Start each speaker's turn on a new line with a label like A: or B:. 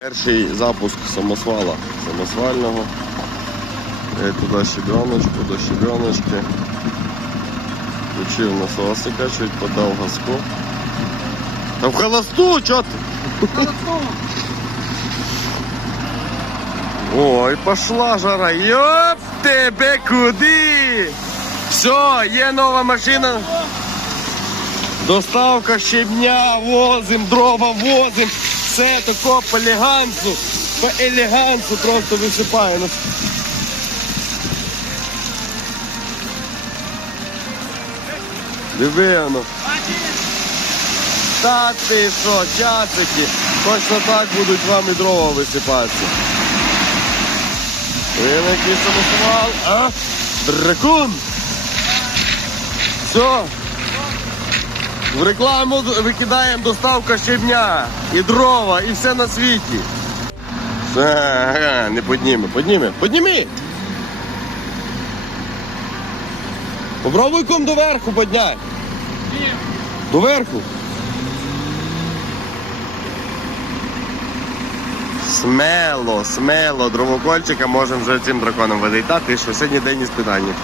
A: Перший запуск самосвала самосвального. Туди щебеночку, до щебеночки. Включив насосика, чуть подав газку. Та в холосту, чо ти? Ой, пошла жара. Йоп тебе куди? Все, є нова машина. Доставка щебня, возим, дрова возим. Все тако по елегансу, по елегансу просто висипає нас. Диви воно. Та ти що, часики, точно так будуть вам і дрова висипатися. Ви на самосвал, а? Дракун! Все. В рекламу викидаємо доставка щебня і дрова, і все на світі. Ага, не підніме, підніме, підніми! Попробуй ком доверху підняти. Доверху. Смело, смело, дровокольчика можемо вже цим драконом водити. Та ти що, сьогодні день іспитання.